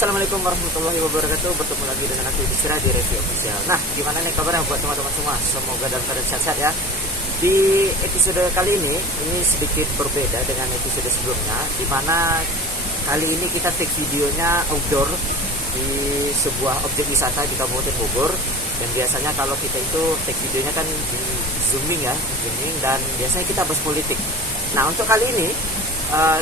Assalamualaikum warahmatullahi wabarakatuh. Bertemu lagi dengan aku Bisra di Review Official. Nah, gimana nih kabarnya buat teman-teman semua? Semoga dalam keadaan sehat ya. Di episode kali ini sedikit berbeda dengan episode sebelumnya, dimana kali ini kita take videonya outdoor di sebuah objek wisata di Kabupaten Bogor. Dan biasanya kalau kita itu take videonya kan di zooming dan biasanya kita bahas politik. Nah, untuk kali ini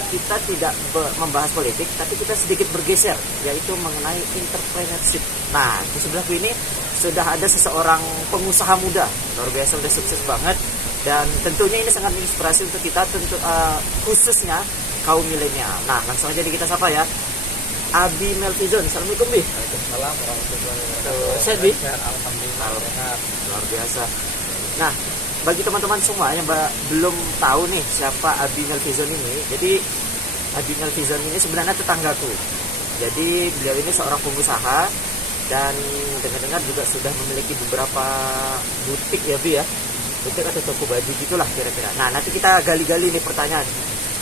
kita tidak membahas politik, tapi kita sedikit bergeser, yaitu mengenai entrepreneurship. Nah, di sebelahku ini sudah ada seseorang pengusaha muda, luar biasa, udah sukses banget, dan tentunya ini sangat menginspirasi untuk kita, khususnya kaum milenial. Nah, langsung aja kita sapa ya, Abi Melvizon. Assalamualaikum, Bi. Waalaikumsalam warahmatullahi wabarakatuh. Sehat, Bi? Alhamdulillah sehat. Luar biasa. Nah, bagi teman-teman semua yang belum tahu nih siapa Abi Melvizon ini, jadi Abi Melvizon ini sebenarnya tetanggaku. Jadi beliau ini seorang pengusaha dan dengar-dengar juga sudah memiliki beberapa butik ya, Bi ya, butik atau toko baju gitulah kira-kira. Nah, nanti kita gali-gali nih pertanyaan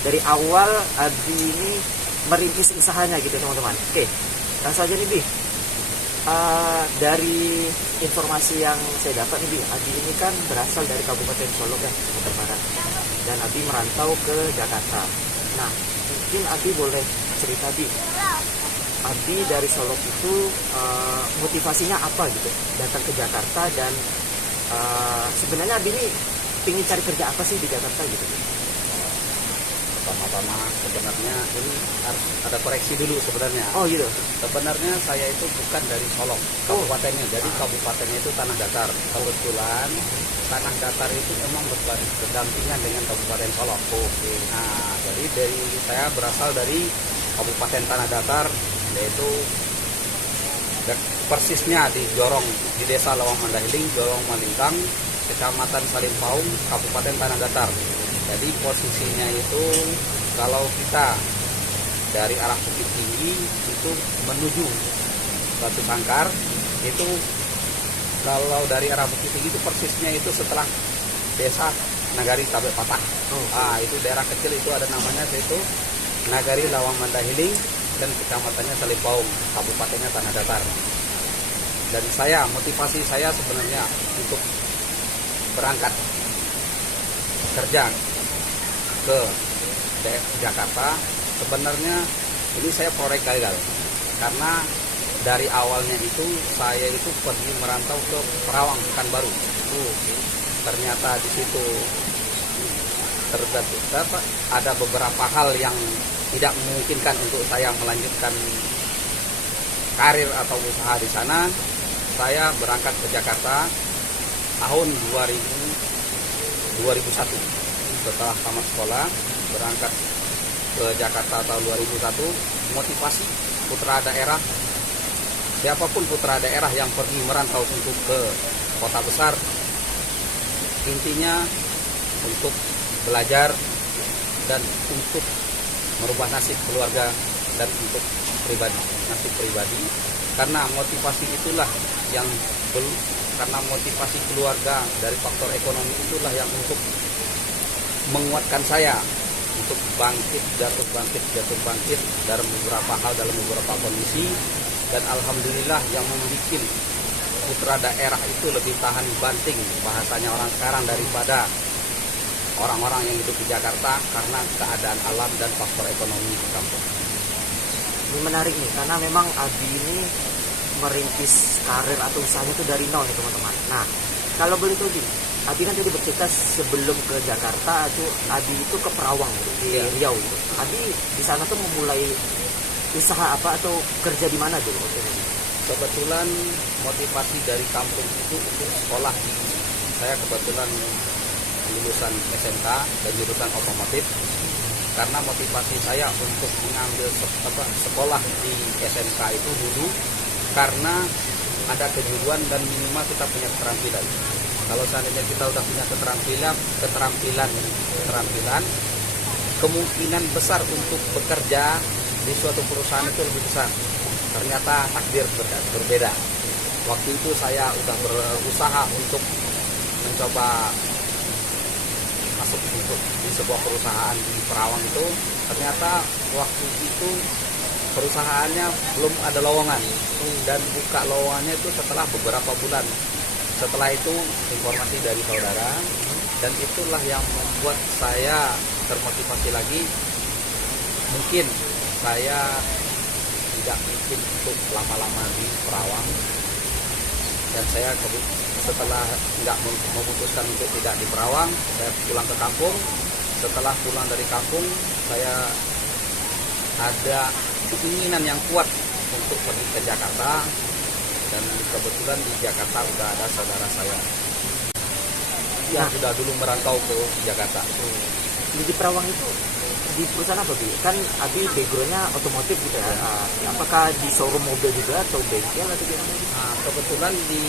dari awal Abi ini merintis usahanya gitu teman-teman. Oke, langsung aja nih, Bi. Dari informasi yang saya dapat nih, Bi, Abi ini kan berasal dari Kabupaten Solok ya, Sumatera Barat, dan Abi merantau ke Jakarta. Nah, mungkin Abi boleh cerita, Bi, Abi dari Solok itu motivasinya apa gitu datang ke Jakarta, dan sebenarnya Abi ini ingin cari kerja apa sih di Jakarta gitu? Pertama-tama sebenarnya ini harus ada koreksi dulu sebenarnya. Oh gitu. Sebenarnya saya itu bukan dari Solok kabupatennya, jadi kabupatennya itu Tanah Datar. Kebetulan Tanah Datar itu memang berdampingan dengan Kabupaten Solok. Oke. Nah, jadi saya berasal dari Kabupaten Tanah Datar, yaitu persisnya di Jorong, di Desa Lawang Mandahiling, Jorong Malintang, Kecamatan Salimpaung, Kabupaten Tanah Datar. Jadi posisinya itu kalau kita dari arah Bukit Tinggi itu menuju Batu Sangkar, itu kalau dari arah Bukit Tinggi itu persisnya itu setelah desa Nagari Tabek Patah. Itu daerah kecil itu ada namanya, yaitu Nagari Lawang Mandahiling dan kecamatannya Salimpaung, kabupatennya Tanah Datar. Dan motivasi saya sebenarnya untuk berangkat kerja ke Jakarta, sebenarnya ini saya proyek gagal karena dari awalnya itu saya itu pergi merantau ke Perawang, Pekanbaru. Ternyata di situ ada beberapa hal yang tidak memungkinkan untuk saya melanjutkan karir atau usaha di sana. Saya berangkat ke Jakarta tahun 2001. Setelah tamat sekolah, berangkat ke Jakarta tahun 2001. Motivasi putra daerah, siapapun putra daerah yang pergi merantau untuk ke kota besar, intinya untuk belajar dan untuk merubah nasib keluarga dan untuk nasib pribadi. Karena motivasi itulah yang karena motivasi keluarga dari faktor ekonomi itulah yang untuk menguatkan saya untuk jatuh bangkit dalam beberapa hal, dalam beberapa kondisi. Dan alhamdulillah yang membuat putra daerah itu lebih tahan banting, bahasanya orang sekarang, daripada orang-orang yang hidup di Jakarta karena keadaan alam dan faktor ekonomi di kampung. Ini menarik nih, karena memang Abi ini merintis karir atau usahanya itu dari nol nih teman-teman. Nah, kalau boleh tahu, Abi kan tadi bercerita sebelum ke Jakarta itu Abi itu ke Perawang gitu, di Riau gitu. Abi di sana tuh memulai usaha apa atau kerja di mana dulu? Kebetulan motivasi dari kampung itu untuk sekolah. Saya kebetulan lulusan SMK dan jurusan otomotif. Karena motivasi saya untuk mengambil sekolah di SMK itu dulu karena ada kejuruan dan minimal kita punya keterampilan. Kalau seandainya kita udah punya keterampilan, kemungkinan besar untuk bekerja di suatu perusahaan itu lebih besar. Ternyata takdir berbeda. Waktu itu saya udah berusaha untuk mencoba masuk untuk di sebuah perusahaan di Perawang itu. Ternyata waktu itu perusahaannya belum ada lowongan, dan buka lowongannya itu setelah beberapa bulan. Setelah itu informasi dari saudara, dan itulah yang membuat saya termotivasi lagi. Mungkin saya tidak mungkin untuk lama-lama di Perawang, dan saya setelah nggak memutuskan untuk tidak di Perawang, saya pulang ke kampung. Setelah pulang dari kampung, saya ada keinginan yang kuat untuk pergi ke Jakarta, dan kebetulan di Jakarta udah ada saudara saya yang sudah dulu merantau ke Jakarta. Di Perawang itu di perusahaan apa, Bi? Kan Abi backgroundnya otomotif gitu ya. Apakah di showroom mobil juga atau bengkel atau gimana? Nah, kebetulan di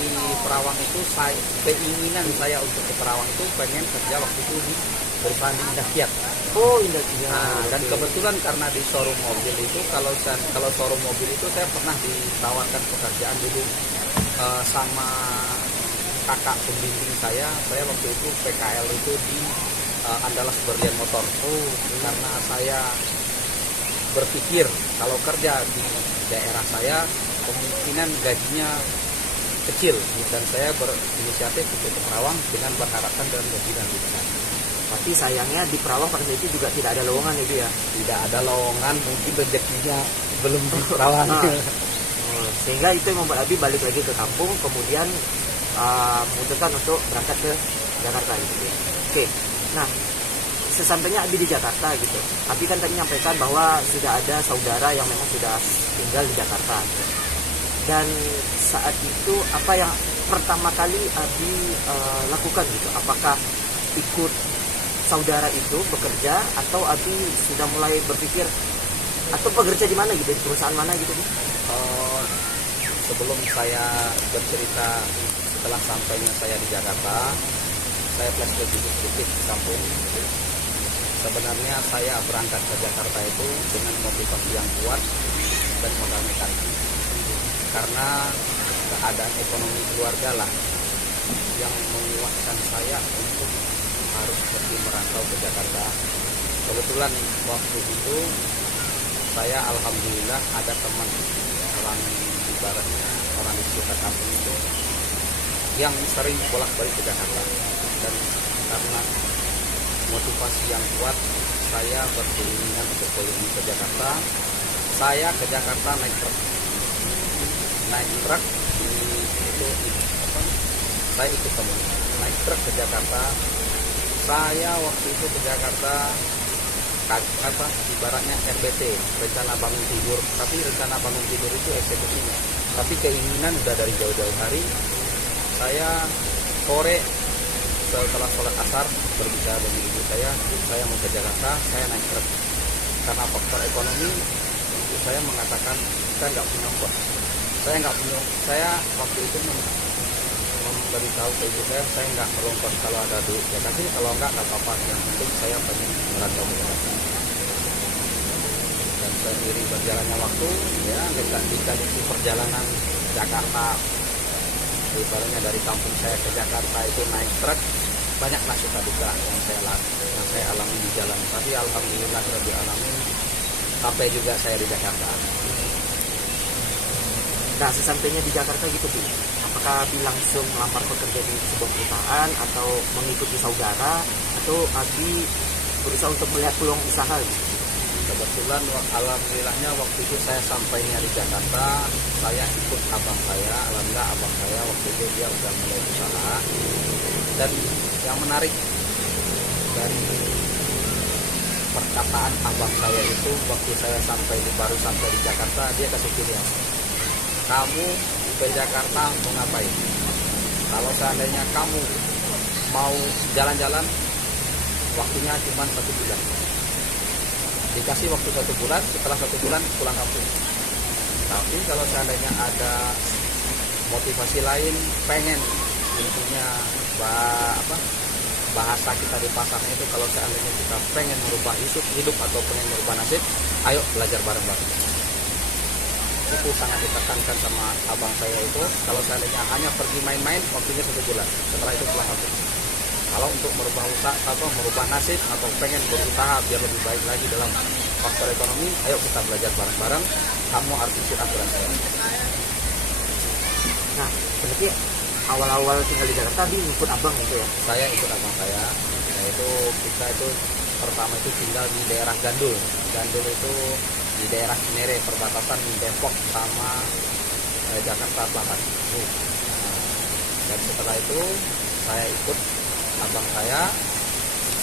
Perawang itu keinginan saya untuk ke Perawang itu pengen kerja waktu itu di perusahaan Indah Kiat. Oh, Indah Kiat. Nah, dan kebetulan karena di showroom mobil itu, kalau showroom mobil itu saya pernah ditawarkan pekerjaan dulu sama kakak pembimbing saya waktu itu PKL itu di Andalas Berlian Motor. Karena saya berpikir kalau kerja di daerah saya kemungkinan gajinya kecil, dan saya berinisiatif untuk ke Perawang dengan berharapkan dalam gaji dan besar. Tapi sayangnya di Perawang pada saat itu juga tidak ada lowongan itu ya. Tidak ada lowongan, mungkin rezekinya belum di Perawang. Sehingga itu yang membuat Abi balik lagi ke kampung, kemudian memutuskan untuk berangkat ke Jakarta gitu ya. Oke. Nah, sesampainya Abi di Jakarta gitu, Abi kan tadi menyampaikan bahwa sudah ada saudara yang memang sudah tinggal di Jakarta. Dan saat itu apa yang pertama kali Abi lakukan gitu? Apakah ikut saudara itu bekerja, atau Abi sudah mulai berpikir atau bekerja di mana gitu, di perusahaan mana gitu? Sebelum saya bercerita setelah sampainya saya di Jakarta, saya flashback sedikit di kampung. Sebenarnya saya berangkat ke Jakarta itu dengan motivasi yang kuat dan modal nekat, karena keadaan ekonomi keluarga lah yang menguatkan saya untuk harus pergi merantau ke Jakarta. Kebetulan waktu itu saya alhamdulillah ada teman orang, ibaratnya orang di sekitar kampung itu yang sering bolak-balik ke Jakarta, dan karena motivasi yang kuat saya berkeinginan untuk pergi ke Jakarta. Saya ke Jakarta naik truk saya ikut teman naik truk ke Jakarta. Saya waktu itu ke Jakarta ibaratnya RBT, rencana bangun tidur, tapi rencana bangun tidur itu eksekusinya. Tapi keinginan udah dari jauh-jauh hari. Saya sore setelah sholat asar berbicara dengan ibu saya mau ke Jakarta, saya naik truk. Karena faktor ekonomi, ibu saya mengatakan saya nggak punya ongkos. Saya waktu itu memberitahu ke ibu saya nggak perlu ongkos, kalau ada duit ya kasih, kalau nggak apa-apa, yang penting saya pengen merantau ke Jakarta. Dan seiring berjalannya waktu, ya dikasih perjalanan Jakarta, ibaratnya dari kampung saya ke Jakarta itu naik truk, banyaklah suka duka yang saya alami di jalan. Tapi alhamdulillah rabbil alamin sampai juga saya di Jakarta. Nah, sesampainya di Jakarta gitu, Bu, apakah Abi langsung melamar bekerja di sebuah perusahaan atau mengikuti saudara, atau Abi berusaha untuk melihat peluang usaha gitu? Kebetulan alhamdulillahnya waktu itu saya sampainya di Jakarta, saya ikut abang saya. Alhamdulillah abang saya waktu itu dia udah mulai usaha. Dan yang menarik dari perkataan abang saya itu, waktu saya baru sampai di Jakarta, dia kasih pilihan, kamu ke Jakarta mau ngapain? Kalau seandainya kamu mau jalan-jalan, waktunya cuma 1 bulan. Dikasih waktu 1 bulan, setelah 1 bulan pulang kampung. Tapi kalau seandainya ada motivasi lain, pengen intinya bahasa kita di pasarnya itu, kalau seandainya kita pengen merubah hidup atau pengen merubah nasib, ayo belajar bareng-bareng. Itu sangat ditekankan sama abang saya itu. Kalau seandainya hanya pergi main-main, waktunya 1 bulan, setelah itu pulang kampung. Kalau untuk merubah nasib atau pengen berusaha biar lebih baik lagi dalam faktor ekonomi, ayo kita belajar bareng-bareng, kamu harus ikut aturan saya. Nah, berarti awal-awal tinggal di Jakarta di ikut abang gitu ya? Saya ikut abang saya, yaitu kita itu pertama itu tinggal di daerah Gandul. Gandul itu di daerah Cinere, perbatasan Depok sama Jakarta Selatan. Dan setelah itu saya ikut abang saya,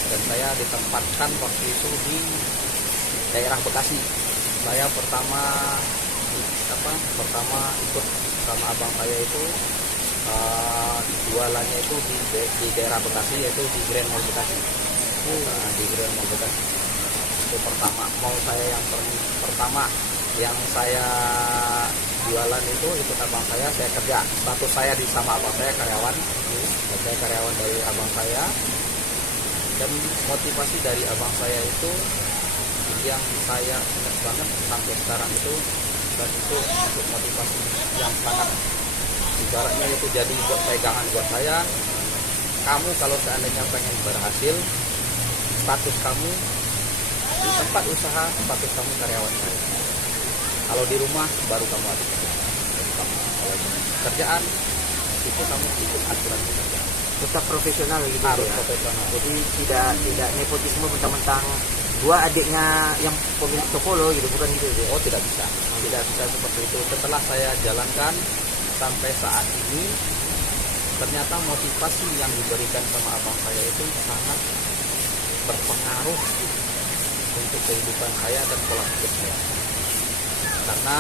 dan saya ditempatkan waktu itu di daerah Bekasi. Saya pertama ikut sama abang saya itu jualannya itu di daerah Bekasi, yaitu di Grand Mall Bekasi. Di Grand Mall Bekasi itu pertama mall saya yang pertama yang saya jualan itu ikut abang saya kerja. Status saya di sama abang saya karyawan. Saya karyawan dari abang saya, dan motivasi dari abang saya itu yang saya ingat banget sampai sekarang itu, dan itu untuk motivasi yang sangat ibaratnya itu jadi buat pegangan buat saya. Kamu kalau seandainya pengen berhasil, status kamu di tempat usaha, status kamu karyawan saya. Kalau di rumah baru kamu ada kalau kerjaan itu kamu ikut aturan kerjaan. Tetap profesional gitu Harus ya. profesional. Jadi tidak nepotisme mentang-mentang gua adiknya yang pemilik toko lo gitu, bukan gitu ya. Oh, tidak bisa seperti itu. Setelah saya jalankan sampai saat ini, ternyata motivasi yang diberikan sama abang saya itu sangat berpengaruh untuk kehidupan saya dan pola pikir saya. Karena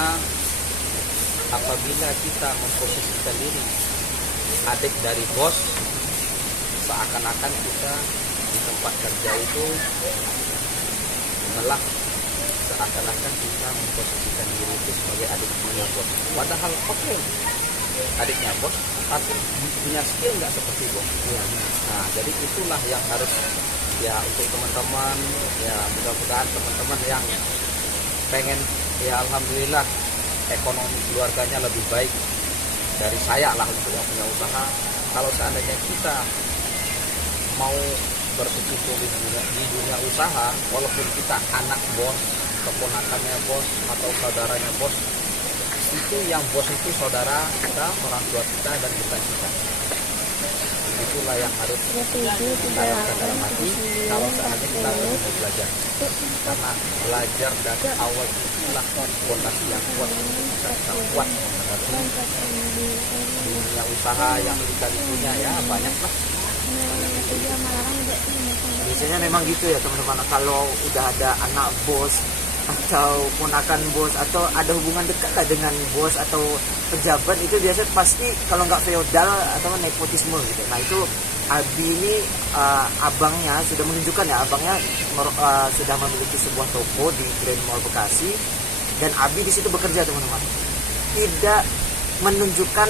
apabila kita memposisikan diri adik dari bos, seakan-akan kita di tempat kerja itu malah seakan-akan kita memposisikan diri itu sebagai adiknya bos. Padahal oke, adiknya bos tapi punya skill nggak seperti bos. Iya. Nah, jadi itulah yang harus ya untuk teman-teman, ya mudah-mudahan teman-teman yang pengen ya alhamdulillah ekonomi keluarganya lebih baik dari saya lah untuk yang punya usaha. Kalau seandainya kita mau berkecimpung di dunia usaha, walaupun kita anak bos, keponakannya bos atau saudaranya bos, itu yang bos itu saudara kita, orang tua kita, dan bukan kita. Itulah yang harus kita lakukan dalam hati kalau seandainya kita mau belajar. Karena belajar dari awal itulah fondasi yang kuat, kita kuat menghadapi dunia usaha yang kita punya ya banyak lah. Biasanya memang gitu ya teman-teman, kalau udah ada anak bos atau ponakan bos atau ada hubungan dekat lah dengan bos atau pejabat, itu biasanya pasti kalau nggak feodal atau nepotisme gitu. Nah itu Abi ini abangnya sudah menunjukkan ya, abangnya sudah memiliki sebuah toko di Grand Mall Bekasi, dan Abi di situ bekerja teman-teman. Tidak menunjukkan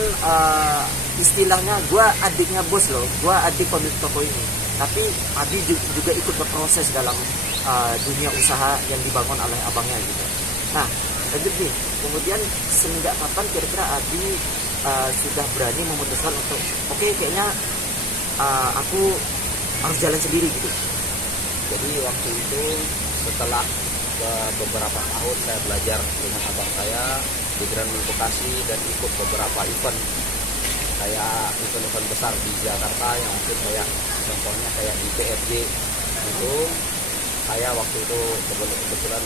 istilahnya gue adiknya bos loh, gue adik pemilik toko ini, tapi Abi juga ikut berproses dalam dunia usaha yang dibangun oleh abangnya gitu. Nah lanjut nih, kemudian semenjak kapan kira-kira Abi sudah berani memutuskan untuk oke, kayaknya aku harus jalan sendiri gitu? Jadi waktu itu setelah beberapa tahun saya belajar dengan abang saya di Grand Mall Bekasi dan ikut beberapa event kayak event-event besar di Jakarta yang mungkin kayak contohnya kayak di PFJ itu, saya waktu itu kebetulan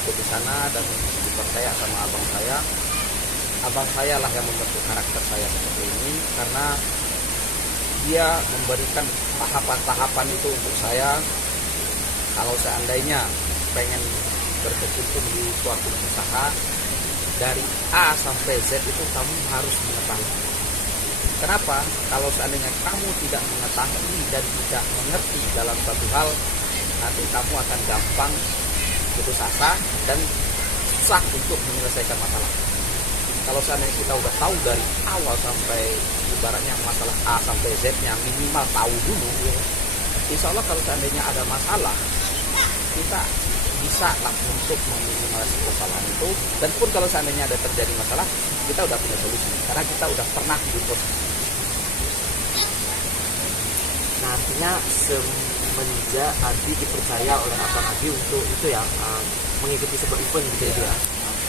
ikut di sana dan dipercaya sama abang saya. Abang saya lah yang membentuk karakter saya seperti ini, karena dia memberikan tahapan-tahapan itu untuk saya. Kalau seandainya pengen berkecimpung di suatu usaha, dari A sampai Z itu kamu harus mengetahui. Kenapa? Kalau seandainya kamu tidak mengetahui dan tidak mengerti dalam satu hal, nanti kamu akan gampang putus asa dan susah untuk menyelesaikan masalah. Kalau seandainya kita udah tahu dari awal sampai ibaratnya masalah A sampai Z-nya minimal tahu dulu, insya Allah kalau seandainya ada masalah, kita bisa lah untuk meminimalisasi kesalahan itu. Dan pun kalau seandainya ada terjadi masalah, kita udah punya solusi karena kita udah pernah di posisi. Nah artinya semenjak Abi dipercaya oleh Abang Abi untuk itu ya, mengikuti sebuah event gitu ya,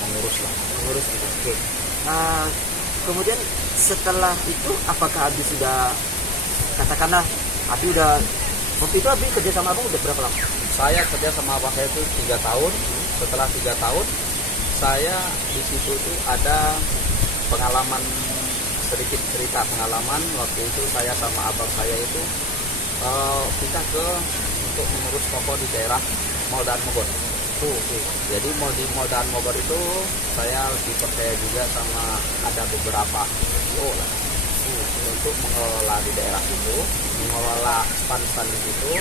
Mengurus lah. mengurus gitu. Oke. Kemudian setelah itu apakah Abi sudah, katakanlah Abi udah, waktu itu Abi kerja sama Abang udah berapa lama? Saya kerja sama abang saya itu 3 tahun. Setelah 3 tahun, saya di situ tuh ada pengalaman, sedikit cerita pengalaman. Waktu itu saya sama abang saya itu kita untuk mengurus toko di daerah Moldaan Mogor. Oke. Jadi di Moldaan Mogor itu saya dipercaya juga sama ada beberapa CEO lah untuk mengelola di daerah itu, mengelola stand-stand di situ.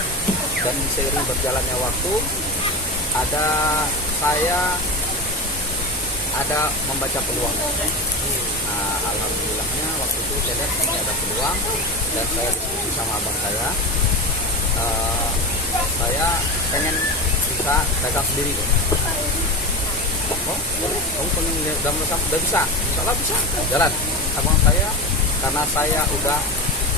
Dan seiring berjalannya waktu, saya ada membaca peluang. Nah, alhamdulillahnya waktu itu saya lihat ini ada peluang, dan saya diskusi sama abang saya. Saya pengen bisa dagang sendiri. Oh, kamu pengen dagang udah bisa? Salah bisa, jalan. Abang saya, karena saya udah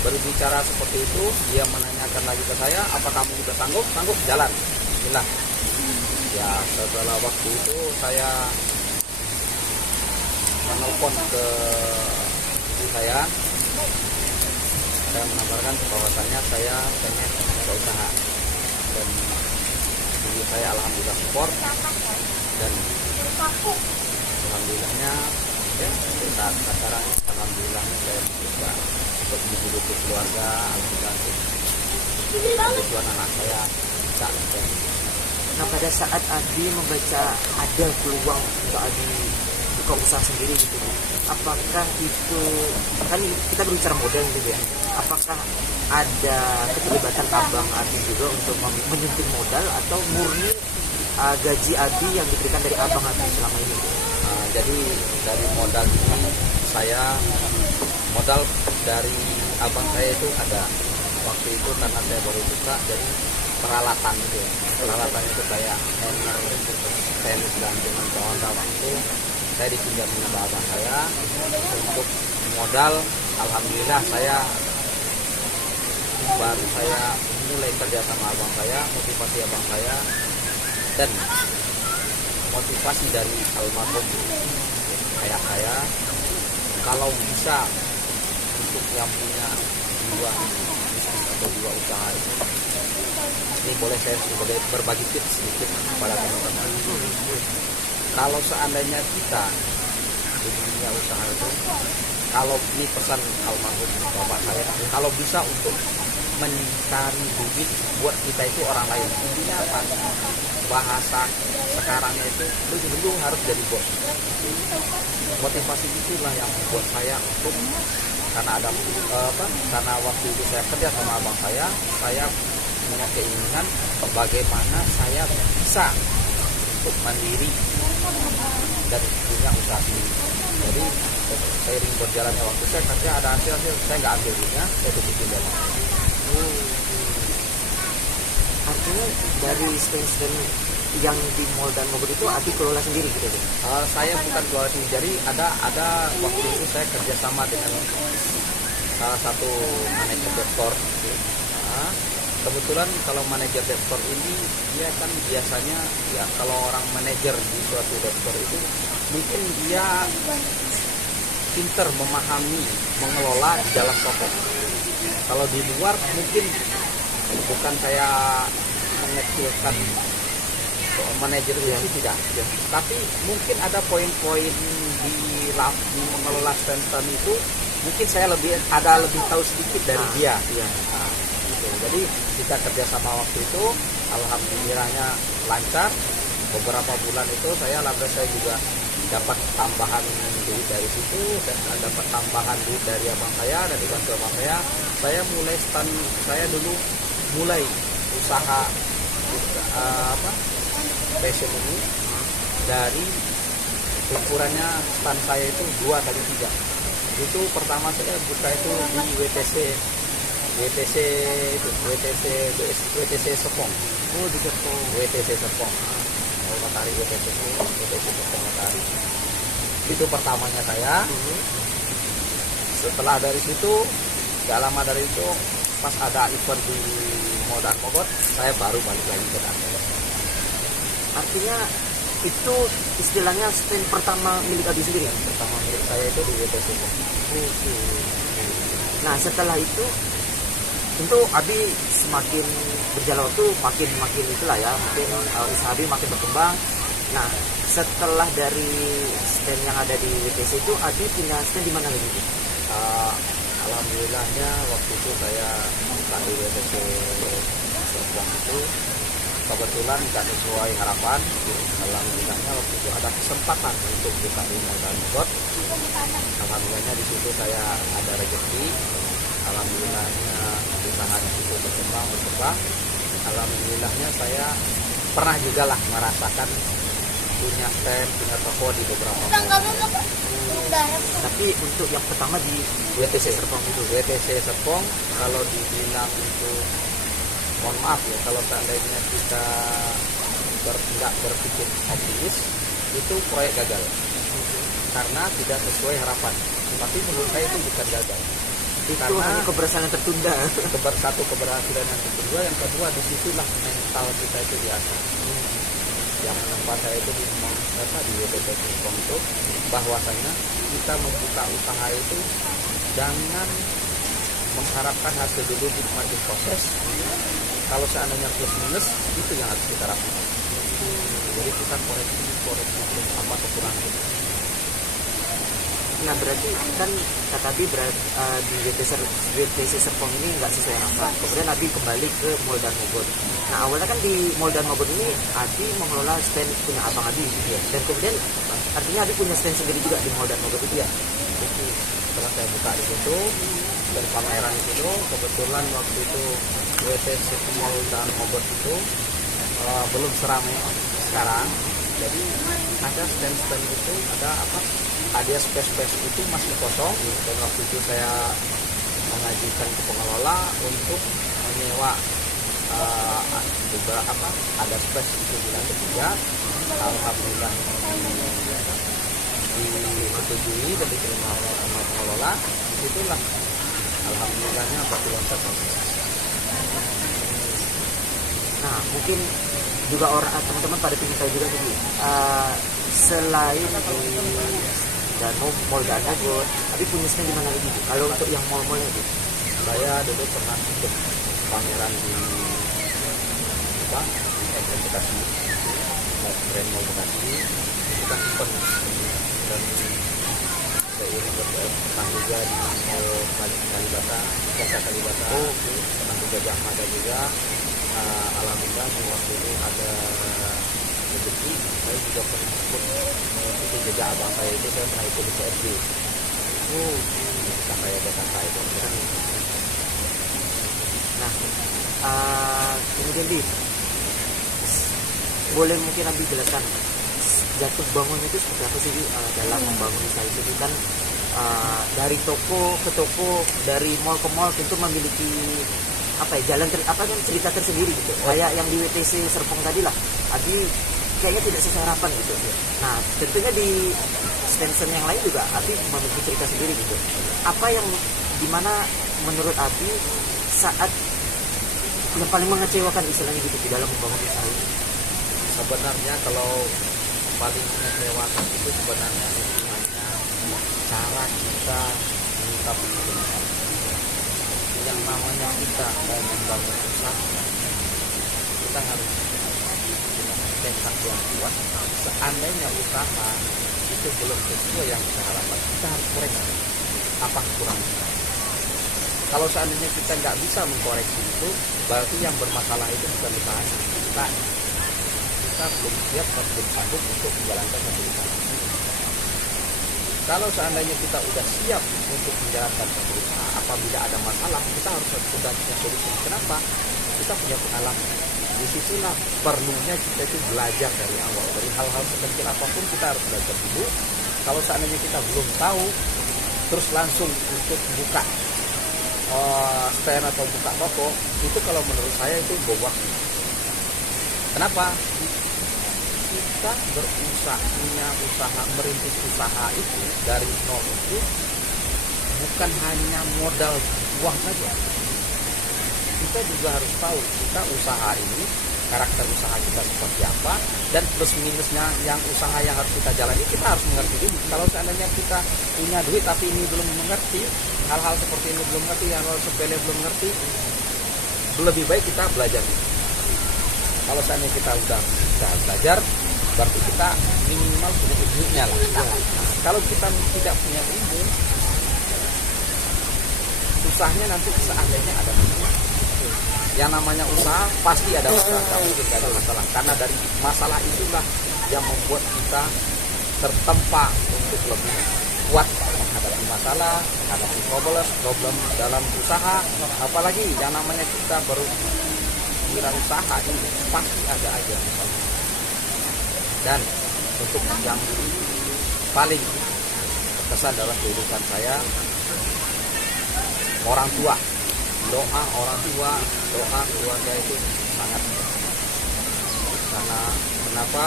berbicara seperti itu, dia menanyakan lagi ke saya, apa kamu udah sanggup? Sanggup, jalan. Bismillah. Ya, setelah waktu itu saya menelpon ke istri saya menawarkan bahwasanya saya pengen buka usaha, dan ibu saya alhamdulillah support, dan alhamdulillahnya ya saat sekarang alhamdulillahnya saya bisa untuk menghidupi keluarga, alhamdulillah kebutuhan anak saya bisa. Nah, pada saat Abi membaca ada peluang untuk Abi buka usaha sendiri gitu, apakah itu, kan kita berbicara modal gitu ya, apakah ada keterlibatan Abang Abi juga untuk menyuntik modal, atau murni gaji Abi yang diberikan dari Abang Abi selama ini? Jadi dari modal ini, modal dari abang saya itu ada waktu itu karena saya baru buka, jadi peralatan gitu ya. Peralatan itu kayak hammer, tenis, dan dengan kawan-kawan itu saya dipinjam sama abang saya untuk modal. Alhamdulillah saya mulai kerja sama abang saya, motivasi abang saya dan motivasi dari almarhum ayah saya, kalau bisa untuk yang punya dua bisnis atau dua usaha itu, ini boleh saya berbagi tips sedikit kepada teman-teman. Kalau seandainya kita di dunia usaha itu, kalau ini pesan almarhum bapak saya, kalau bisa untuk mencari duit buat kita itu orang lain. Intinya apa? Bahasa sekarangnya itu dulu harus jadi bos. Motivasi itulah yang membuat saya untuk, karena ada karena waktu itu saya kerja sama abang saya punya keinginan bagaimana saya bisa untuk mandiri dan punya usaha sendiri. Jadi seiring berjalannya waktu saya kerja ada hasil, saya nggak ambil duitnya, saya tutupin dari. Artinya dari stand yang di Mall dan Mogor itu Abi kelola sendiri gitu ya? Saya bukan kelola sendiri, jadi ada waktu itu saya kerjasama dengan salah satu manajer deptor. Kebetulan kalau manajer deptor ini dia kan biasanya ya, kalau orang manajer di suatu deptor itu mungkin dia pinter memahami mengelola di dalam toko. Kalau di luar mungkin bukan saya mengecilkan manajer itu tidak, tapi mungkin ada poin-poin di mengelola stand itu mungkin saya lebih tahu sedikit dari dia. Nah, gitu. Jadi kita kerjasama waktu itu alhamdulillahnya lancar. Beberapa bulan itu saya juga dapat tambahan duit dari situ, dan dapat tambahan duit dari abang saya, dan dibantu abang saya mulai stand. Saya dulu mulai usaha fashion ini dari ukurannya stand saya itu 2x3. Itu pertama saya buka itu di WTC Serpong. Oh, di Serpong. WTC Serpong. Matahari WTC Serpong Matahari. Itu pertamanya saya. Setelah dari situ, gak lama dari itu pas ada event di Mall Dan Mogot, saya baru balik lagi ke Dan Mogot. Artinya itu istilahnya stand pertama milik Abi sendiri. Pertama milik saya itu di WTC. Oke. Nah setelah itu tentu Abi semakin berjalan waktu makin itulah ya, mungkin usaha Abi makin berkembang. Nah setelah dari stand yang ada di WTC itu Abi punya stand di mana lagi? Alhamdulillahnya waktu itu saya buka di WTC Serpong itu kebetulan nggak sesuai harapan. Alhamdulillahnya waktu itu ada kesempatan untuk buka di Mall Dan Mogot. Alhamdulillahnya di situ saya ada rezeki. Alhamdulillahnya usaha di situ berkembang. Alhamdulillahnya saya pernah juga lah merasakan punya stand, punya toko di beberapa mall. Tapi untuk yang pertama di WTC Serpong itu, WTC Serpong kalau dibilang itu, mohon maaf ya, kalau seandainya kita nggak berpikir optimis, itu proyek gagal karena tidak sesuai harapan. Tapi menurut saya itu bukan gagal. Itu karena hanya keberhasilan tertunda. Satu keberhasilan yang kedua, yang disitulah mental kita itu biasa. Yang tempat saya itu di WTC Serpong itu, bahwasanya kita membuka usaha itu jangan mengharapkan hasil dulu, nikmati proses. Kalau seandainya plus minus, itu yang harus kita lakukan. Jadi kita koreksi apa kekurangan. Nah berarti kan kata Abi di WTC Serpong ini nggak sesuai harapan. Kemudian Abi kembali ke Mall Dan Mogot. Nah awalnya kan di Mall Dan Mogot ini Abi mengelola stand punya abang Abi ya. Dan kemudian artinya Abi punya stand sendiri juga di Mall Dan Mogot itu ya. Jadi setelah saya buka di situ dan pameran itu, kebetulan waktu itu WTC Mall Dan Mogot itu belum seramai sekarang. Jadi ada stand itu, ada space itu masih kosong. Dan waktu itu saya mengajukan ke pengelola untuk menyewa beberapa ada space itu di lantai 3. Alhamdulillah disetujui dan diterima oleh pengelola. Disitulah alhamdulillahnya batu loncat. Nah mungkin juga teman-teman pada ingin tahu juga jadi selain di Mall Dan Mogot, Abi punya stand di mana lagi? Kalau untuk yang mall-mall itu, saya dulu pernah ikut pameran di Grand Bekasi, Grand Mall Bekasi, itu kan event. Dan seiring pernah juga di Mall Kalibata, Jasa Kalibata, pernah juga Jahmada juga. Alhamdulillah waktu itu ada rezeki, saya juga pernah ikut mengikuti jejak abang saya itu, saya pernah ikut di CFD. Sampai ada kakak itu. Nah kemudian boleh mungkin Abi jelaskan jatuh bangun itu seperti apa sih dalam membangun usaha itu kan dari toko ke toko, dari mall ke mall tentu memiliki jalan cerita tersendiri gitu. Kayak yang di WTC Serpong tadi lah, Abi kayaknya tidak sesuai harapan gitu. Nah tentunya di stand-stand yang lain juga Abi memiliki cerita sendiri gitu. Apa yang dimana menurut Abi saat yang paling mengecewakan istilahnya gitu di dalam membangun usaha ini? Sebenarnya kalau paling mengecewakan itu sebenarnya cara kita menyikapi itu. Yang namanya kita mau membangun usaha, kita harus punya tekad yang kuat. Seandainya usaha itu belum sesuai yang kita harapkan, kita harus koreksi apa kekurangan kita. Kalau seandainya kita nggak bisa mengkoreksi itu, berarti yang bermasalah itu bukan usahanya, kita belum siap dan belum sanggup untuk menjalankan satu usaha. Kalau seandainya kita udah siap untuk menjalankan satu usaha, apabila ada masalah, kita harus sudah punya solusi. Kenapa? Kita punya pengalaman. Disitulah perlunya kita itu belajar dari awal. Dari hal-hal sekecil apapun kita harus belajar dulu. Kalau seandainya kita belum tahu, terus langsung untuk buka stand atau buka toko, itu kalau menurut saya itu bobak. Kenapa? Kita punya usaha, merintis usaha itu dari nol itu bukan hanya modal uang saja, kita juga harus tahu kita usaha ini, karakter usaha kita seperti apa, dan plus minusnya yang usaha yang harus kita jalani kita harus mengerti dulu. Kalau seandainya kita punya duit tapi ini belum mengerti, hal-hal seperti ini belum mengerti, hal-hal sepele belum mengerti, lebih baik kita belajar. Kalau seandainya kita udah belajar, berarti kita minimal punya ilmunya lah. Nah, kalau kita tidak punya ilmu, susahnya nanti seandainya ada masalah. Yang namanya usaha pasti ada masalah, tidak mungkin tidak ada masalah. Karena dari masalah itulah yang membuat kita tertempa untuk lebih kuat menghadapi masalah, menghadapi problem dalam usaha. Apalagi yang namanya kita baru wirausaha ini pasti ada aja masalah. Dan untuk yang paling berkesan dalam kehidupan saya, orang tua, doa orang tua, doa keluarga itu sangat. Karena kenapa?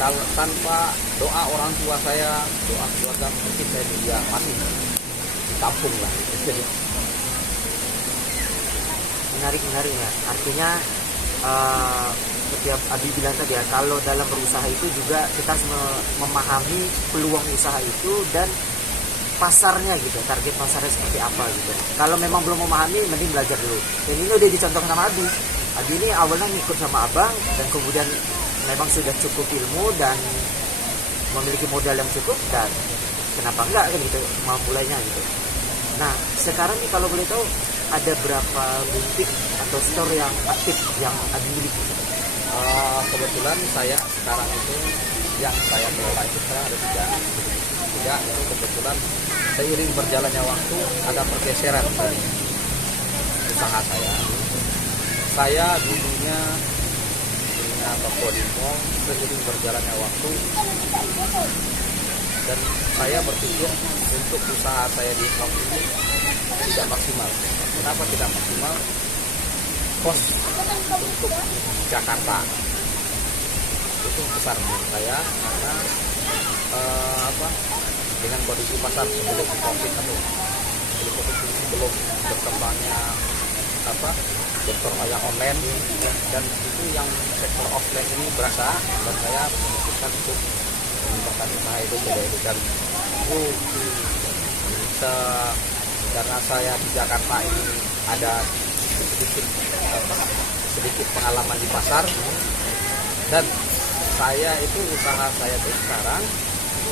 Kalau tanpa doa orang tua saya, doa keluarga, mungkin saya juga masih di kampung lah. Menarik ya. Artinya setiap Abi bilang tadi ya, kalau dalam berusaha itu juga kita harus memahami peluang usaha itu dan pasarnya gitu, target pasarnya seperti apa gitu. Kalau memang belum memahami, mending belajar dulu. Dan ini udah dicontohkan sama Abi. Abi ini awalnya ngikut sama abang, dan kemudian memang sudah cukup ilmu dan memiliki modal yang cukup, dan kenapa enggak kan gitu, mau mulainya gitu. Nah sekarang nih kalau boleh tahu, ada berapa butik atau store yang aktif yang Abi miliki? Kebetulan saya sekarang itu yang saya kelola itu saya ada tiga, itu kebetulan seiring berjalannya waktu ada pergeseran dari usaha saya. Saya dulunya punya toko di mall, seiring berjalannya waktu dan saya berpikir untuk usaha saya di mall ini tidak maksimal. Kenapa tidak maksimal? Kos untuk Jakarta itu besar menurut saya, karena dengan kondisi pasar sebelum COVID atau belum berkembangnya sektor yang online, dan itu yang sektor offline ini berasa, dan saya memutuskan untuk mengembangkan usaha itu dan karena saya di Jakarta ini ada sedikit pengalaman di pasar, dan saya itu usaha saya itu sekarang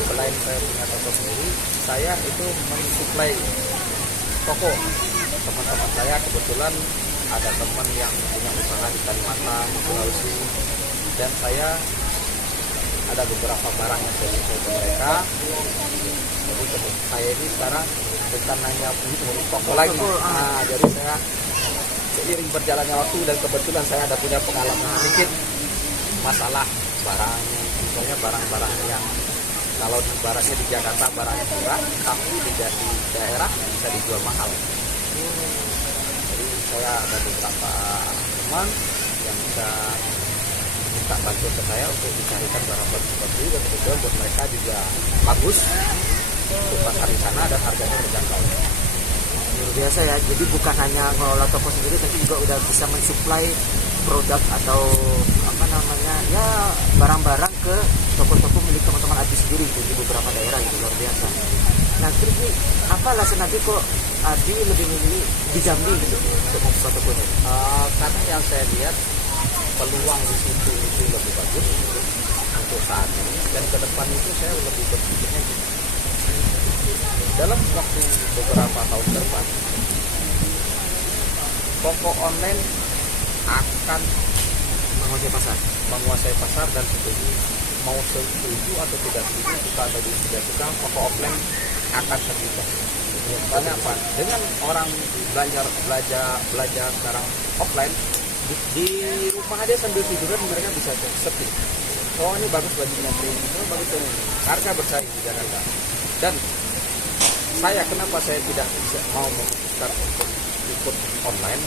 selain saya punya toko sendiri, saya itu mensuplai toko teman-teman saya. Kebetulan ada teman yang punya usaha di Kalimantan, Sulawesi, dan saya ada beberapa barang yang saya suplai ke mereka. Jadi saya ini sekarang bukan hanya punya toko lagi. Nah, jadi saya seiring berjalannya waktu, dan kebetulan saya ada punya pengalaman sedikit masalah barang, misalnya barang-barang yang kalau barangnya di Jakarta barangnya murah, tapi tidak di daerah bisa dijual mahal. Jadi saya ada beberapa teman yang bisa minta bantuan ke saya untuk dicarikan barang-barang seperti itu, dan kebetulan buat mereka juga bagus untuk pasar di sana dan harganya terjangkau. Luar biasa ya, jadi bukan hanya ngelola toko sendiri, tapi juga udah bisa mensuplai produk atau ya barang-barang ke toko-toko milik teman-teman Abi sendiri gitu, di beberapa daerah itu. Luar biasa. Nah terus nih, apa alasan Abi kok Abi lebih memilih di Jambi gitu untuk membuka tokonya? Karena yang saya lihat peluang di situ itu lebih bagus untuk saat ini, dan ke depan itu saya lebih berpikirnya gitu. Dalam waktu beberapa tahun ke depan, toko online akan menguasai pasar dan mau setuju atau tidak setuju, suka atau tidak suka, toko offline akan terlibat. Karena apa? Dengan orang belajar sekarang offline, di rumah aja sambil tiduran mereka bisa sepi. Oh ini bagus bajunya, ini bagus ini. Harga bersaing di Jakarta. Dan kenapa saya tidak bisa mau memutuskan untuk ikut online?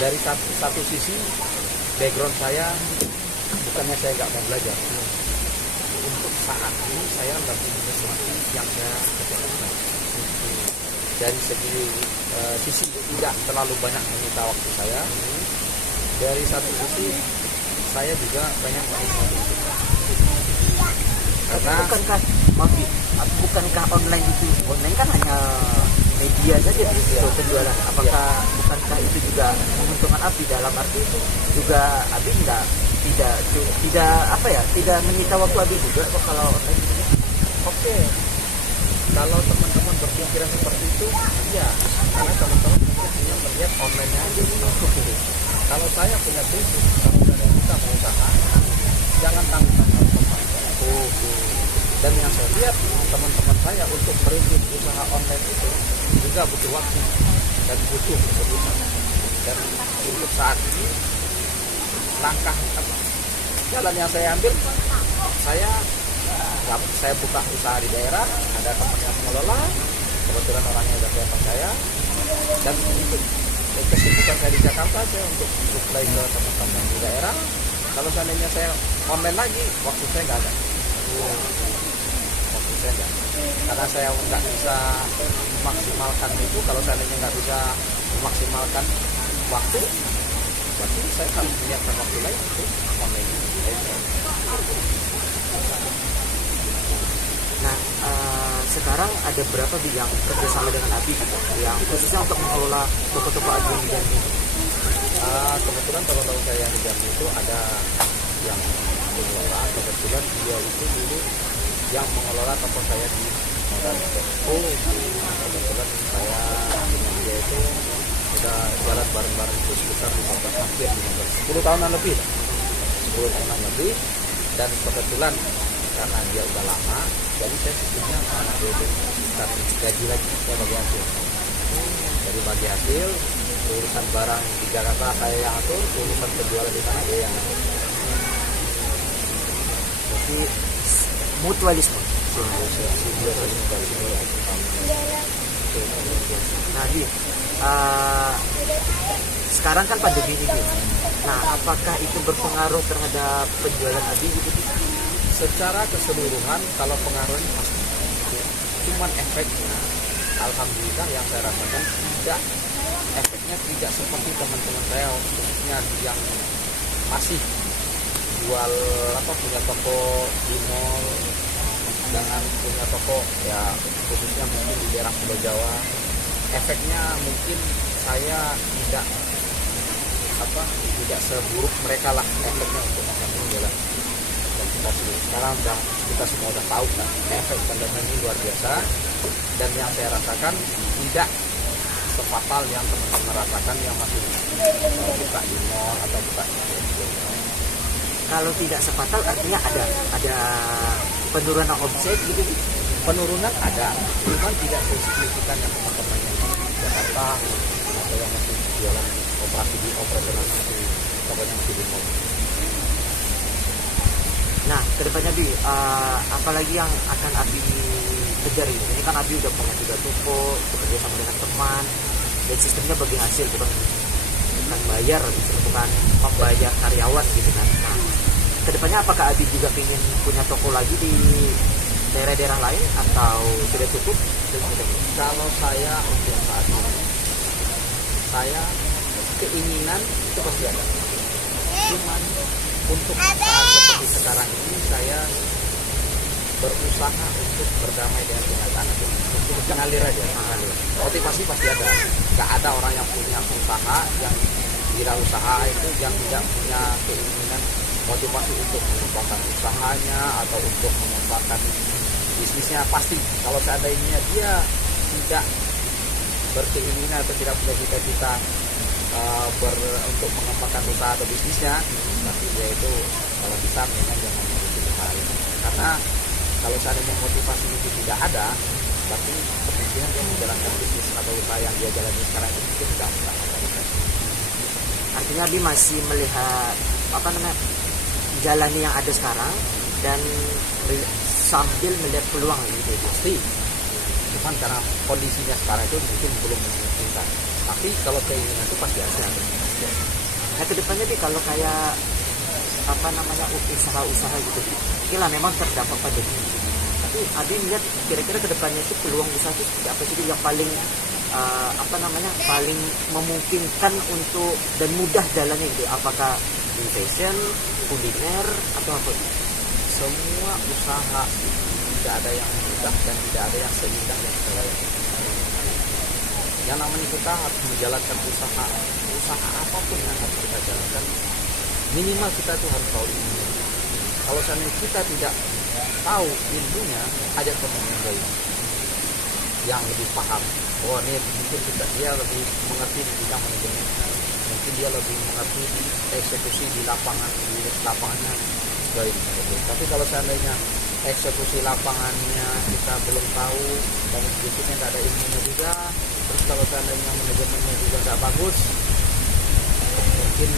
Dari satu sisi background saya, bukannya saya nggak mau belajar. Untuk saat ini saya lebih menikmati yang saya kerjakan. dari segi sisi tidak terlalu banyak menyita waktu saya. Dari satu sisi saya juga banyak menikmati itu. Karena bukankah maaf Bi, bukankah online kan hanya media saja untuk penjualan, apakah bukankah itu juga menguntungkan Abi dalam arti itu juga Abi tidak menyita waktu Abi juga kok kalau online gitu? Oke, kalau teman-teman berpikiran seperti itu, iya, karena teman-teman mungkin hanya melihat online-nya aja. Kalau saya punya prinsip, kalau ada kita mau usaha, jangan tanggung-tanggung teman. Dan yang saya lihat teman-teman saya untuk merintis usaha online itu juga butuh waktu dan butuh keputusan. Dan untuk saat ini langkah jalan yang saya ambil, saya buka usaha di daerah, ada teman yang mengelola, kebetulan orangnya sudah saya percaya, dan untuk kesibukan saya di Jakarta saya untuk supply ke teman-teman di daerah. Kalau seandainya saya online lagi, waktu saya nggak ada. Waktu saya nggak, karena saya nggak bisa memaksimalkan itu. Kalau seandainya nggak bisa memaksimalkan waktu, berarti saya harus menyiapkan waktu lain untuk online. Nah, sekarang ada berapa yang kerjasama dengan Abi gitu, yang khususnya untuk mengelola toko-toko agung di Jambi? Kebetulan teman-teman saya yang di Jambi itu ada yang mengelola. Kebetulan dia itu dulu yang mengelola toko saya di Medan. Kebetulan saya dengan dia itu sudah jalan bareng-bareng itu sekitar 10 tahunan lebih. 10 tahunan lebih. Dan kebetulan karena dia udah lama, jadi saya sistemnya karena dia itu gaji lagi, saya bagi hasil. Jadi bagi hasil, urusan barang di Jakarta saya yang atur, urusan penjualan di sana dia yang atur. Jadi mutualisme. Nah, Bi, sekarang kan pandemi ini. Nah, apakah itu berpengaruh terhadap penjualan Abi gitu? Secara keseluruhan kalau pengaruhnya pasti, cuman efeknya alhamdulillah yang saya rasakan efeknya tidak seperti teman-teman saya khususnya yang masih jual punya toko di mall, dengan punya toko ya khususnya mungkin di daerah Pulau Jawa. Efeknya mungkin saya tidak seburuk mereka lah efeknya untuk masyarakat jalan. Sekarang kita semua udah tahu kan efek pandemi ini luar biasa, dan yang saya rasakan tidak sefatal yang teman-teman rasakan yang masih buka di mall atau buka di. Kalau tidak sefatal artinya ada penurunan omset gitu. Penurunan ada, cuman tidak signifikan yang teman-teman yang di Jakarta atau yang masih jualan operasional masih pokoknya masih di mall. Nah, kedepannya Bi, apalagi yang akan Abi kejar ini? Ini kan Abi udah punya 3 toko, bekerja sama dengan teman, dan sistemnya bagi hasil, bukan bayar, bukan membayar karyawan gitu kan. Nah, kedepannya apakah Abi juga ingin punya toko lagi di daerah-daerah lain atau sudah cukup? Kalau saya untuk saat ini, saya keinginan itu pasti ada. Cuman untuk saat seperti sekarang ini saya berusaha untuk berdamai dengan kenyataan itu, untuk mengalir aja. Motivasi pasti ada. Gak ada orang yang punya usaha, yang wirausaha itu yang tidak punya keinginan motivasi untuk mengembangkan usahanya atau untuk mengembangkan bisnisnya. Pasti kalau seandainya dia tidak berkeinginan atau tidak punya cita-cita untuk mengembangkan usaha atau bisnisnya, tapi dia itu kalau bisa memang jangan mengikuti usaha itu. Karena kalau seandainya motivasi itu tidak ada, berarti kemungkinan dia menjalankan bisnis atau usaha yang dia jalani sekarang itu mungkin tidak akan. Artinya Abi masih melihat jalani yang ada sekarang dan sambil melihat peluang gitu. Pasti. Cuman karena kondisinya sekarang itu mungkin belum memungkinkan. Tapi kalau keinginan itu pasti ada. Nah, kedepannya Bi, kalau kayak usaha-usaha gitu, oke lah memang terdampak pandemi. Tapi Abi melihat kira-kira kedepannya itu peluang usaha itu seperti apa sih yang paling paling memungkinkan untuk dan mudah jalannya gitu? Apakah in fashion, kuliner atau apa? Semua usaha tidak ada yang mudah dan tidak ada yang seindah yang selayaknya. Yang namanya kita harus menjalankan usaha apapun yang harus kita jalankan, minimal kita tuh harus tahu ilmunya. Kalau seandainya kita tidak tahu ilmunya, ajak teman yang lain yang lebih paham. Oh ini mungkin dia lebih mengerti di bidang manajemen, mungkin dia lebih mengerti di eksekusi di lapangannya baik. Tapi kalau seandainya eksekusi lapangannya kita belum tahu dan biasanya tidak ada ilmunya juga, terus kalau seandainya manajemennya juga tidak bagus, mungkin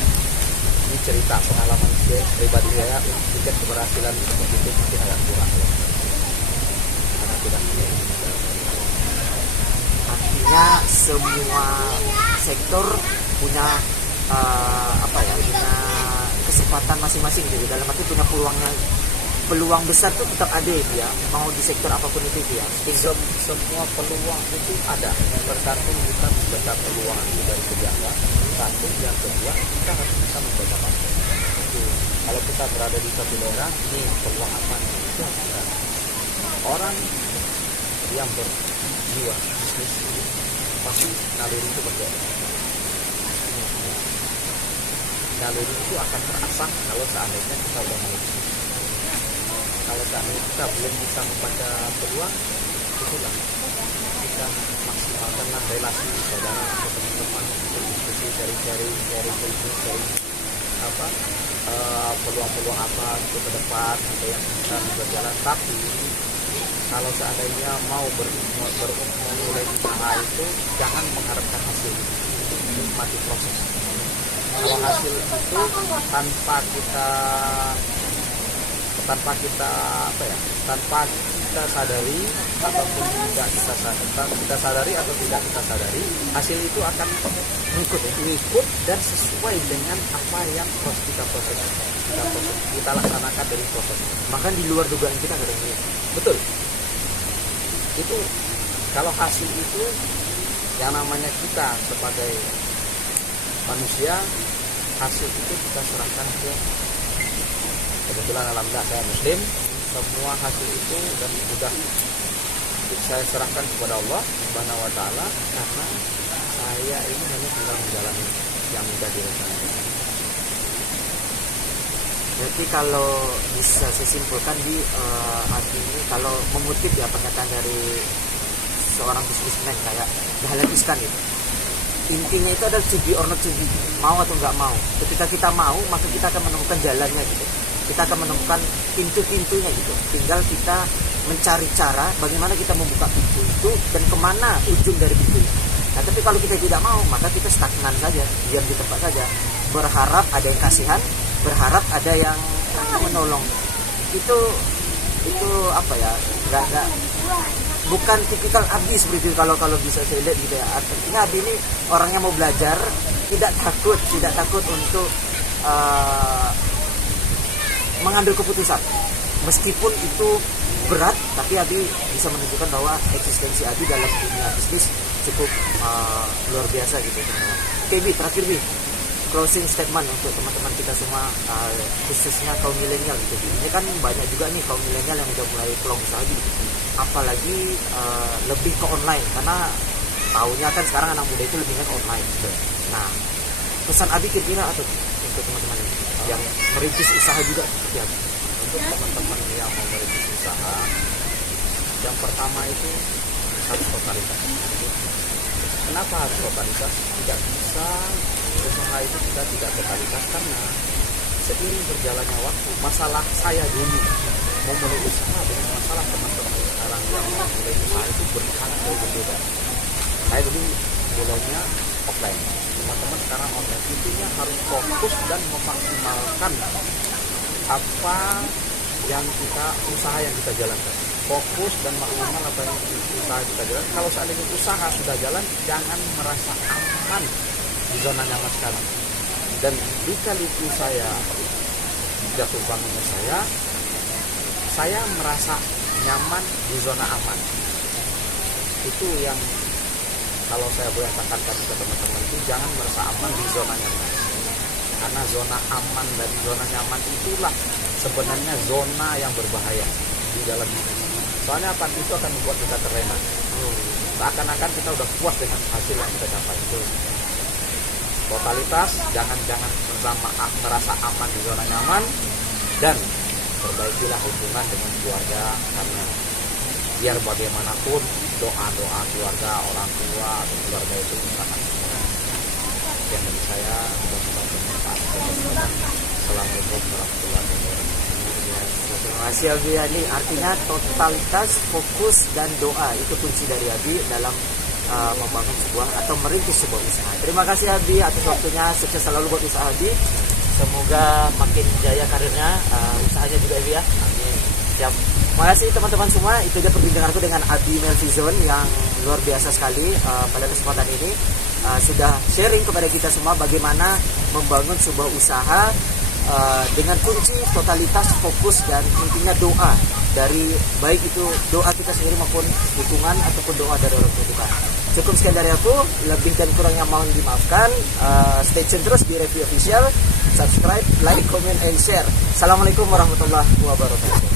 ini cerita pengalaman saya pribadi saya, tingkat keberhasilan seperti itu mungkin agak kurang karena tidak punya ilmu. Artinya semua sektor punya punya kesempatan masing-masing gitu, dalam arti punya peluang besar tuh tetap ada itu ya, mau di sektor apapun itu ya. Semua peluang itu ada, tergantung kita membaca peluang itu dari sejauh. Satu, yang kedua kita harus bisa membaca pasar. Kalau kita berada di satu daerah, ini peluang apa nih? Itu ada. Orang yang berjiwa bisnis pasti naluri itu berbeda. Naluri itu akan terasah kalau seandainya kita udah mau bisnis. Kalau seandainya kita belum bisa membaca peluang, itulah kita maksimalkanlah relasi saudara atau teman-teman, diskusi cari peluang-peluang apa untuk ke depan atau yang bisa berjalan. Tapi kalau seandainya mau memulai usaha itu jangan mengharapkan hasil, itu menikmati proses. Kalau hasil itu tanpa kita sadari ataupun kita sadari atau tidak kita sadari, hasil itu akan mengikut dan sesuai dengan apa yang kita laksanakan dari proses. Bahkan di luar dugaan kita kadang-kadang. Betul. Itu kalau hasil itu yang namanya kita sebagai manusia, hasil itu kita serahkan ke, kebetulan alhamdulillah saya muslim, semua hasil itu dan sudah saya serahkan kepada Allah Subhanahu wa taala, karena saya ini hanya tinggal menjalani yang sudah direncanakan. Berarti kalau bisa saya simpulkan di arti ini, kalau mengutip ya pernyataan dari seorang bisnismen kayak Dahlan Iskan itu, intinya itu adalah to be or not to be, mau atau nggak mau. Ketika kita mau, maka kita akan menemukan jalannya gitu, kita akan menemukan pintu-pintunya gitu. Tinggal kita mencari cara bagaimana kita membuka pintu itu dan kemana ujung dari pintu itu. Nah tapi kalau kita tidak mau, maka kita stagnan saja, diam di tempat saja, berharap ada yang kasihan, berharap ada yang menolong. Itu apa ya, nggak bukan tipikal Abi seperti itu kalau bisa saya lihat gitu ya. Artinya Abi ini orangnya mau belajar, tidak takut untuk mengambil keputusan meskipun itu berat, tapi Abi bisa menunjukkan bahwa eksistensi Abi dalam dunia bisnis cukup luar biasa gitu. Oke Bi, terakhir Bi, closing statement untuk teman-teman kita semua, khususnya kaum milenial gitu. Ini kan banyak juga nih kaum milenial yang udah mulai peluang usaha gitu. Apalagi lebih ke online, karena tahunya kan sekarang anak muda itu lebih kan online gitu. Nah, pesan Abi kira-kira atau untuk teman-teman yang merintis usaha juga seperti apa? Untuk teman-teman yang mau merintis usaha, yang pertama itu harus totalitas. Kenapa harus totalitas? Tidak bisa usaha itu kita tidak totalitas, karena seiring berjalannya waktu, masalah saya dulu mau mulai usaha dengan masalah teman-teman sekarang yang mau mulai usaha itu sangat berbeda. Saya dulu mulainya offline, teman-teman sekarang online. Intinya harus fokus dan memaksimalkan apa yang usaha yang kita jalankan. Fokus dan maksimal apa yang usaha kita jalankan. Kalau seandainya usaha sudah jalan, jangan merasa aman di zona nyaman sekarang. Dan lika-liku saya jatuh bangunnya saya merasa nyaman di zona aman. Itu yang kalau saya boleh katakan ke teman-teman itu jangan merasa aman di zona nyaman. Karena zona aman dan zona nyaman itulah sebenarnya zona yang berbahaya di dalam hidup. Soalnya apa? Itu akan membuat kita terlena. Seakan-akan kita udah puas dengan hasil yang kita capai. Itu totalitas, jangan merasa aman di zona nyaman, dan perbaikilah hubungan dengan keluarga karena biar bagaimanapun doa-doa keluarga, orang tua atau keluarga itu sangat penting. Yang dari saya mudah-mudahan bermanfaat. Assalamualaikum warahmatullahi wabarakatuh. Terima kasih Abi Ali. Artinya totalitas, fokus dan doa itu kunci dari Abi dalam membangun sebuah atau merintis sebuah usaha. Terima kasih Abi atas waktunya. Sukses selalu buat usaha Abi. Semoga makin jaya karirnya, usahanya juga Abi ya. Amin. Siap. Terima kasih teman-teman semua. Itu dia perbincanganku dengan Abi Melvizon yang luar biasa sekali pada kesempatan ini. Sudah sharing kepada kita semua bagaimana membangun sebuah usaha dengan kunci totalitas, fokus, dan intinya doa dari baik itu doa kita sendiri maupun dukungan ataupun doa dari orang tua kita. Cukup sekian dari aku, lebih dan kurangnya mohon dimaafkan. Stay tune terus di Review Official, subscribe, like, comment, and share. Assalamualaikum warahmatullahi wabarakatuh.